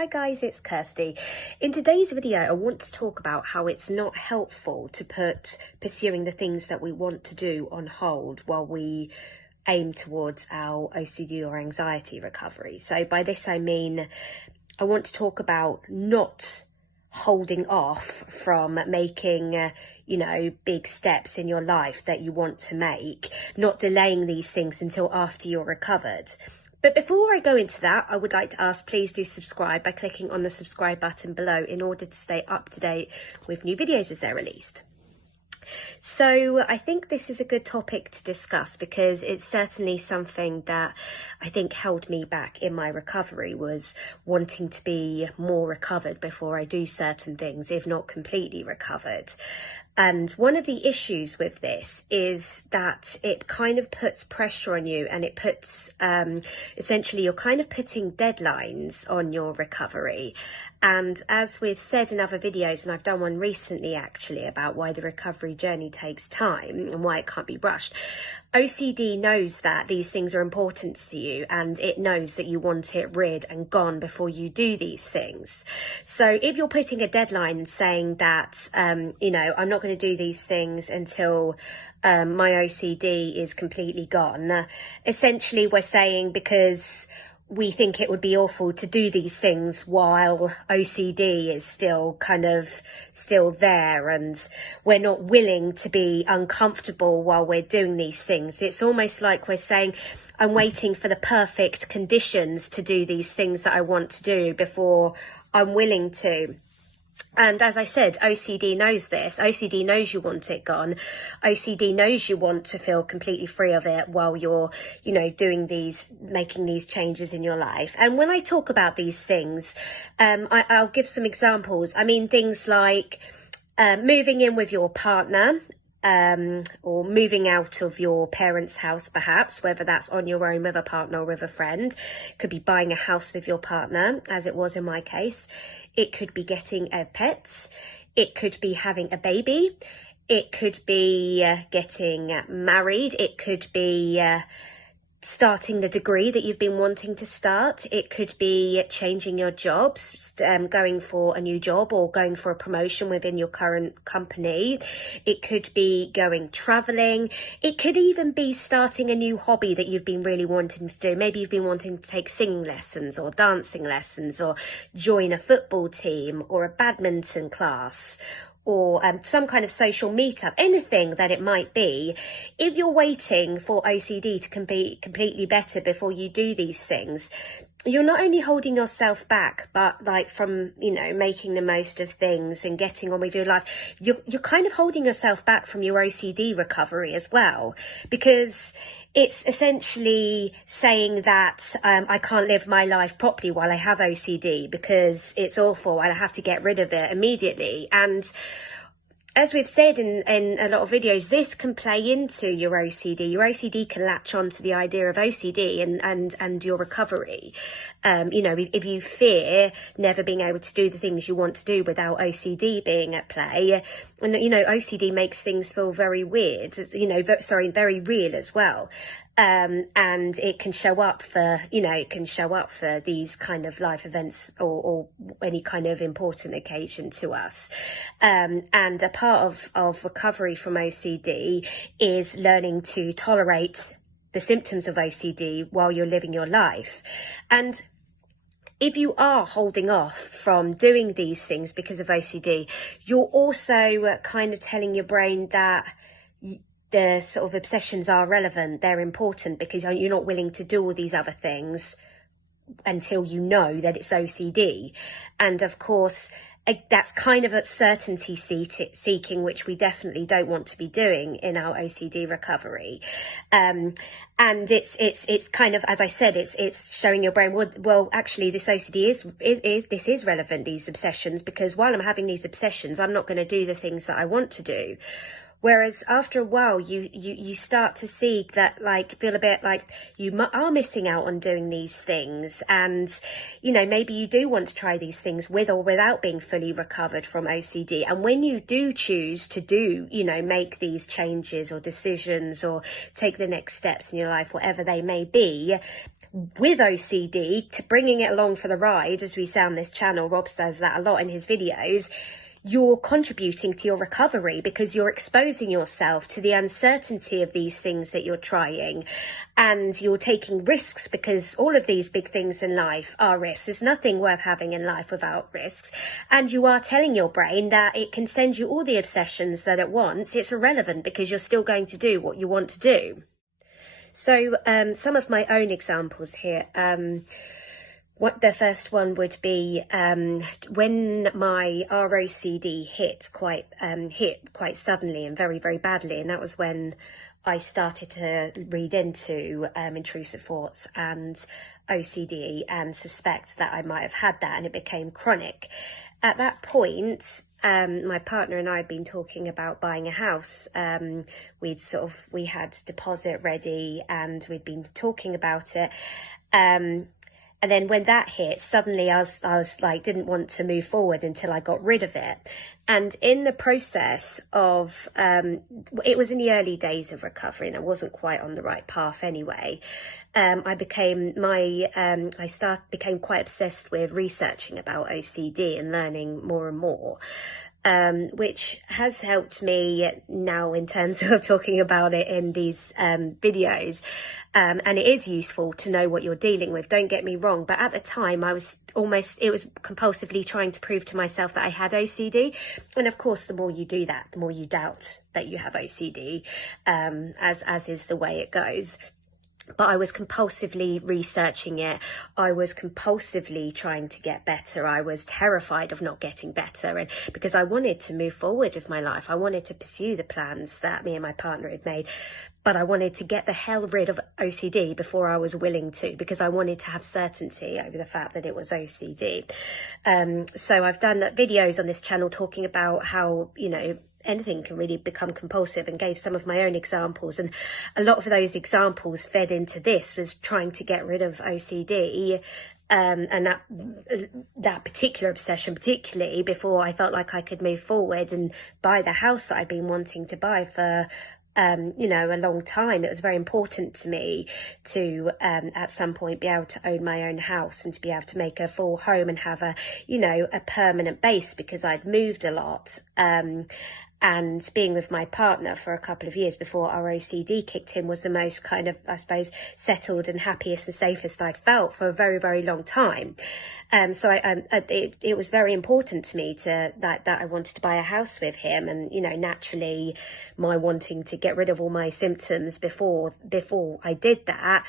Hi guys, it's Kirsty. In today's video, I want to talk about how it's not helpful to put pursuing the things that we want to do on hold while we aim towards our OCD or anxiety recovery. So by this, I mean, I want to talk about not holding off from making, big steps in your life that you want to make, not delaying these things until after you're recovered. But before I go into that, I would like to ask, please do subscribe by clicking on the subscribe button below in order to stay up to date with new videos as they're released. So I think this is a good topic to discuss because it's certainly something that I think held me back in my recovery, was wanting to be more recovered before I do certain things, if not completely recovered. And one of the issues with this is that it kind of puts pressure on you, and it puts, essentially you're kind of putting deadlines on your recovery. And as we've said in other videos, and I've done one recently actually about why the recovery journey takes time and why it can't be rushed, OCD knows that these things are important to you, and it knows that you want it rid and gone before you do these things. So if you're putting a deadline and saying that, I'm not going to do these things until my OCD is completely gone, essentially we're saying, because we think it would be awful to do these things while OCD is still there, and we're not willing to be uncomfortable while we're doing these things. It's almost like we're saying, I'm waiting for the perfect conditions to do these things that I want to do before I'm willing to. And as I said, OCD knows this. OCD knows you want it gone. OCD knows you want to feel completely free of it while you're, making these changes in your life. And when I talk about these things, I'll give some examples. I mean, things like moving in with your partner, or moving out of your parents' house, perhaps, whether that's on your own with a partner or with a friend. Could be buying a house with your partner, as it was in my case. It could be getting pets. It could be having a baby. It could be getting married. It could be starting the degree that you've been wanting to start. It could be changing your jobs, going for a new job or going for a promotion within your current company. It could be going traveling. It could even be starting a new hobby that you've been really wanting to do. Maybe you've been wanting to take singing lessons or dancing lessons, or join a football team or a badminton class, or some kind of social meetup, anything that it might be. If you're waiting for OCD to be completely better before you do these things, you're not only holding yourself back, but from, making the most of things and getting on with your life, you're kind of holding yourself back from your OCD recovery as well, because it's essentially saying that I can't live my life properly while I have OCD because it's awful and I have to get rid of it immediately. And as we've said in a lot of videos, this can play into your OCD. Your OCD can latch on to the idea of OCD and your recovery. If you fear never being able to do the things you want to do without OCD being at play, and OCD makes things feel very weird, very real as well. And it can show up for, these kind of life events or any kind of important occasion to us. And a part of recovery from OCD is learning to tolerate the symptoms of OCD while you're living your life. And if you are holding off from doing these things because of OCD, you're also kind of telling your brain that the sort of obsessions are relevant, they're important, because you're not willing to do all these other things until you know that it's OCD. And of course, that's kind of a certainty seeking, which we definitely don't want to be doing in our OCD recovery. And it's kind of, as I said, it's showing your brain, well, actually this OCD is relevant, these obsessions, because while I'm having these obsessions, I'm not going to do the things that I want to do. Whereas after a while, you start to see that, feel a bit like you are missing out on doing these things. And, maybe you do want to try these things with or without being fully recovered from OCD. And when you do choose to make these changes or decisions or take the next steps in your life, whatever they may be, with OCD, to bringing it along for the ride, as we say on this channel. Rob says that a lot in his videos. You're contributing to your recovery because you're exposing yourself to the uncertainty of these things that you're trying, and you're taking risks, because all of these big things in life are risks. There's nothing worth having in life without risks. And you are telling your brain that it can send you all the obsessions that it wants. It's irrelevant because you're still going to do what you want to do. So some of my own examples here. What the first one would be when my ROCD hit quite suddenly and very, very badly, and that was when I started to read into intrusive thoughts and OCD and suspect that I might have had that, and it became chronic. At that point, my partner and I had been talking about buying a house. We had deposit ready and we'd been talking about it. And then when that hit, suddenly I was like, didn't want to move forward until I got rid of it. And in the process of, it was in the early days of recovery and I wasn't quite on the right path anyway. I became quite obsessed with researching about OCD and learning more and more. Which has helped me now in terms of talking about it in these videos. And it is useful to know what you're dealing with, don't get me wrong. But at the time, it was compulsively trying to prove to myself that I had OCD. And of course, the more you do that, the more you doubt that you have OCD, as is the way it goes. But I was compulsively researching it. I was compulsively trying to get better. I was terrified of not getting better. And because I wanted to move forward with my life, I wanted to pursue the plans that me and my partner had made. But I wanted to get the hell rid of OCD before I was willing to, because I wanted to have certainty over the fact that it was OCD. So I've done videos on this channel talking about how, anything can really become compulsive, and gave some of my own examples, and a lot of those examples fed into this, was trying to get rid of OCD, and that particular obsession, particularly before I felt like I could move forward and buy the house that I'd been wanting to buy for a long time. It was very important to me to at some point be able to own my own house and to be able to make a full home and have a permanent base, because I'd moved a lot. And being with my partner for a couple of years before our OCD kicked in was the most kind of, I suppose, settled and happiest and safest I'd felt for a very, very long time. So it was very important to me that I wanted to buy a house with him, and naturally, my wanting to get rid of all my symptoms before I did that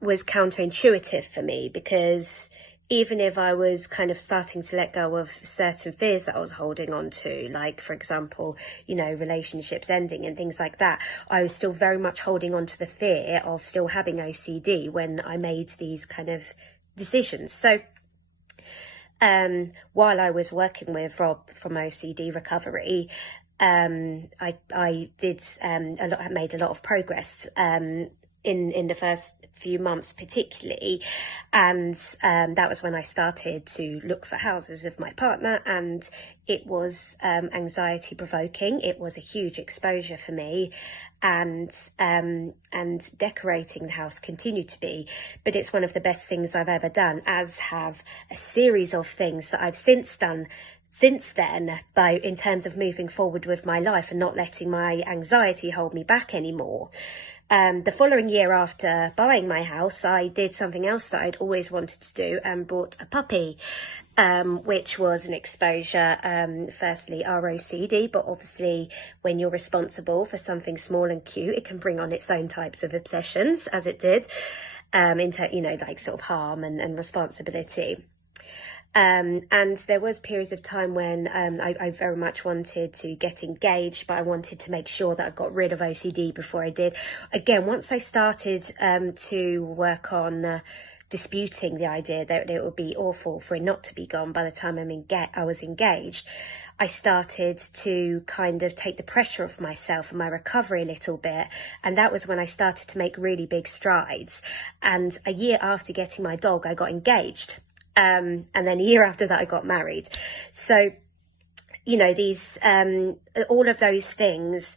was counterintuitive for me, because even if I was kind of starting to let go of certain fears that I was holding on to, like, for example, relationships ending and things like that, I was still very much holding on to the fear of still having OCD when I made these kind of decisions. So while I was working with Rob from OCD recovery, I made a lot of progress in the first few months particularly, and that was when I started to look for houses with my partner, and it was anxiety provoking. It was a huge exposure for me, and decorating the house continued to be, but it's one of the best things I've ever done, as have a series of things that I've since done since then, in terms of moving forward with my life and not letting my anxiety hold me back anymore. The following year after buying my house, I did something else that I'd always wanted to do and bought a puppy, which was an exposure, firstly ROCD, but obviously when you're responsible for something small and cute, it can bring on its own types of obsessions, as it did, like sort of harm and responsibility. And there was periods of time when I very much wanted to get engaged, but I wanted to make sure that I got rid of OCD before I did. Again, once I started to work on disputing the idea that it would be awful for it not to be gone by the time I was engaged, I started to kind of take the pressure off myself and my recovery a little bit. And that was when I started to make really big strides. And a year after getting my dog, I got engaged. And then a year after that, I got married. So, these, all of those things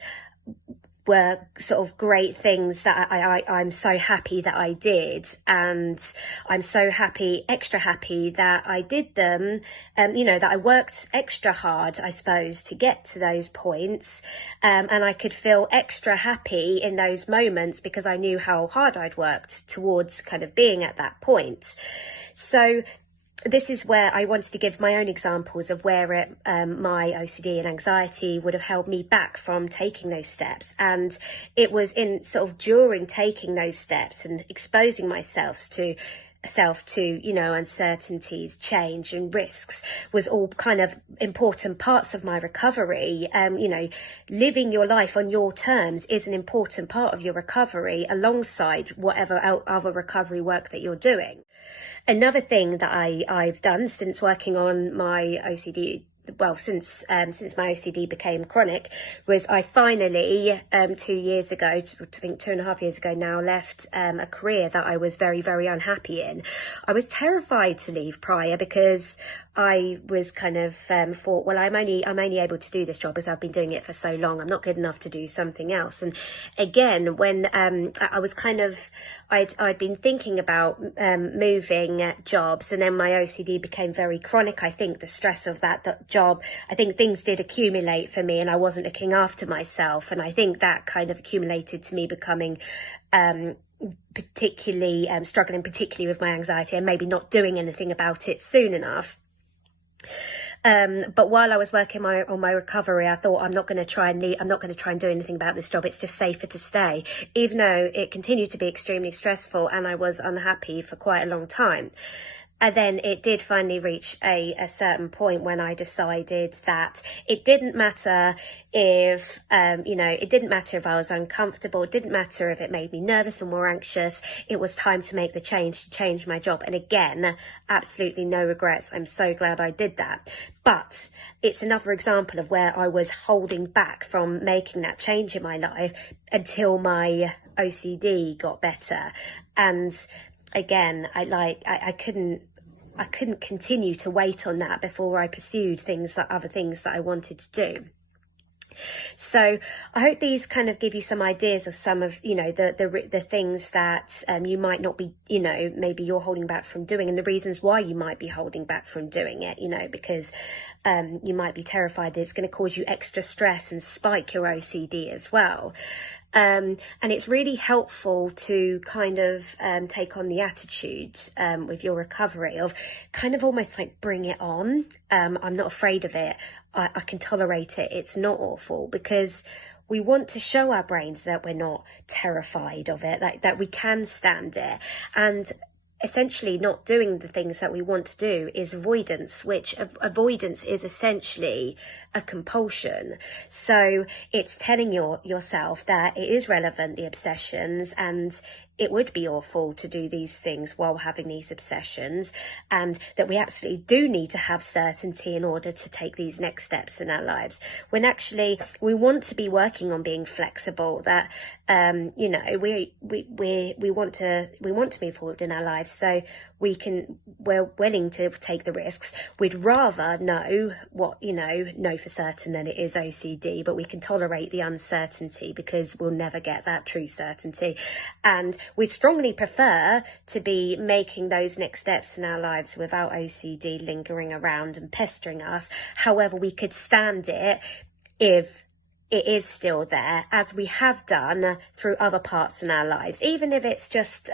were sort of great things that I'm so happy that I did, and I'm so happy, extra happy that I did them, you know, that I worked extra hard, I suppose, to get to those points, and I could feel extra happy in those moments because I knew how hard I'd worked towards kind of being at that point. So this is where I wanted to give my own examples of where my OCD and anxiety would have held me back from taking those steps. And it was in sort of during taking those steps and exposing myself to you know, uncertainties, change and risks was all kind of important parts of my recovery. You know, living your life on your terms is an important part of your recovery alongside whatever other recovery work that you're doing. Another thing that I've done since working on my OCD, well, since my OCD became chronic, was I finally 2 years ago, I think 2.5 years ago now, left a career that I was very, very unhappy in. I was terrified to leave prior because I was kind of thought, well, I'm only able to do this job because I've been doing it for so long. I'm not good enough to do something else. And again, when I was kind of, I'd been thinking about moving jobs, and then my OCD became very chronic. I think the stress of that job, I think things did accumulate for me, and I wasn't looking after myself. And I think that kind of accumulated to me becoming particularly struggling particularly with my anxiety and maybe not doing anything about it soon enough. But while I was working on my recovery, I thought, I'm not going to try and do anything about this job. It's just safer to stay, even though it continued to be extremely stressful and I was unhappy for quite a long time. And then it did finally reach a certain point when I decided that it didn't matter if, you know, it didn't matter if I was uncomfortable. It didn't matter if it made me nervous and more anxious. It was time to make the change, to change my job. And again, absolutely no regrets. I'm so glad I did that. But it's another example of where I was holding back from making that change in my life until my OCD got better. And again, I couldn't continue to wait on that before I pursued other things that I wanted to do. So I hope these kind of give you some ideas of some of, you know, the things that you might not be, you know, maybe you're holding back from doing, and the reasons why you might be holding back from doing it, you know, because you might be terrified that it's going to cause you extra stress and spike your OCD as well. And it's really helpful to kind of take on the attitude with your recovery of kind of almost like bring it on. I'm not afraid of it. I can tolerate it. It's not awful, because we want to show our brains that we're not terrified of it, that we can stand it. And essentially not doing the things that we want to do is avoidance, which avoidance is essentially a compulsion. So it's telling yourself that it is relevant, the obsessions, and it would be awful to do these things while having these obsessions, and that we absolutely do need to have certainty in order to take these next steps in our lives, when actually we want to be working on being flexible, that you know, we want to move forward in our lives, so we're willing to take the risks. We'd rather know for certain that it is OCD, but we can tolerate the uncertainty because we'll never get that true certainty. And we'd strongly prefer to be making those next steps in our lives without OCD lingering around and pestering us. However, we could stand it if it is still there, as we have done through other parts in our lives, even if it's just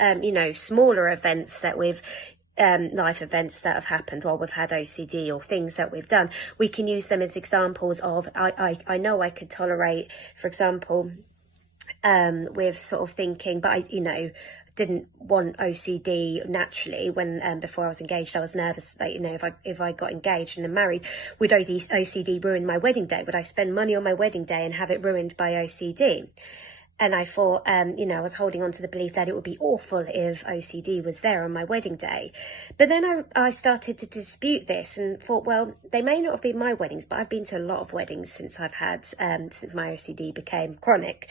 smaller events that we've life events that have happened while we've had OCD, or things that we've done. We can use them as examples of I know I could tolerate, for example, with sort of thinking, but I didn't want OCD naturally when before I was engaged. I was nervous that if I got engaged and then married, would OCD ruin my wedding day? Would I spend money on my wedding day and have it ruined by OCD? And I thought, I was holding on to the belief that it would be awful if OCD was there on my wedding day. But then I started to dispute this and thought, well, they may not have been my weddings, but I've been to a lot of weddings since my OCD became chronic.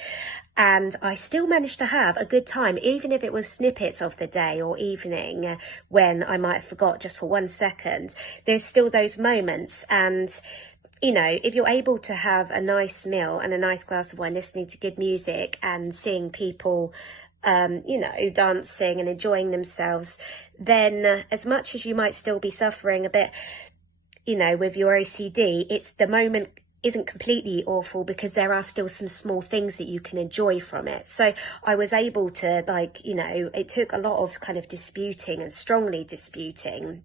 And I still managed to have a good time, even if it was snippets of the day or evening when I might have forgot just for 1 second. There's still those moments, and you know, if you're able to have a nice meal and a nice glass of wine, listening to good music and seeing people, you know, dancing and enjoying themselves, then as much as you might still be suffering a bit, you know, with your OCD, it's the moment isn't completely awful because there are still some small things that you can enjoy from it. So I was able to, like, you know, it took a lot of kind of disputing and strongly disputing,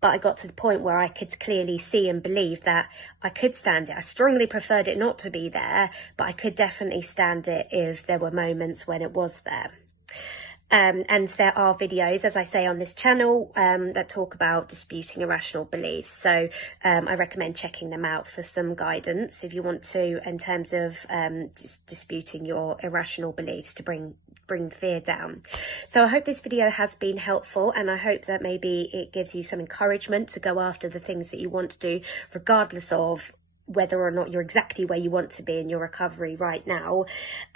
but I got to the point where I could clearly see and believe that I could stand it. I strongly preferred it not to be there, but I could definitely stand it if there were moments when it was there. And there are videos, as I say, on this channel that talk about disputing irrational beliefs. So I recommend checking them out for some guidance if you want to, in terms of disputing your irrational beliefs to bring fear down. So I hope this video has been helpful, and I hope that maybe it gives you some encouragement to go after the things that you want to do, regardless of whether or not you're exactly where you want to be in your recovery right now.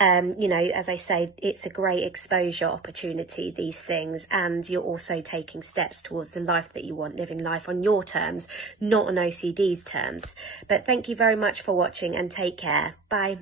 You know, as I say, it's a great exposure opportunity, these things, and you're also taking steps towards the life that you want, living life on your terms, not on OCD's terms. But thank you very much for watching, and take care. Bye.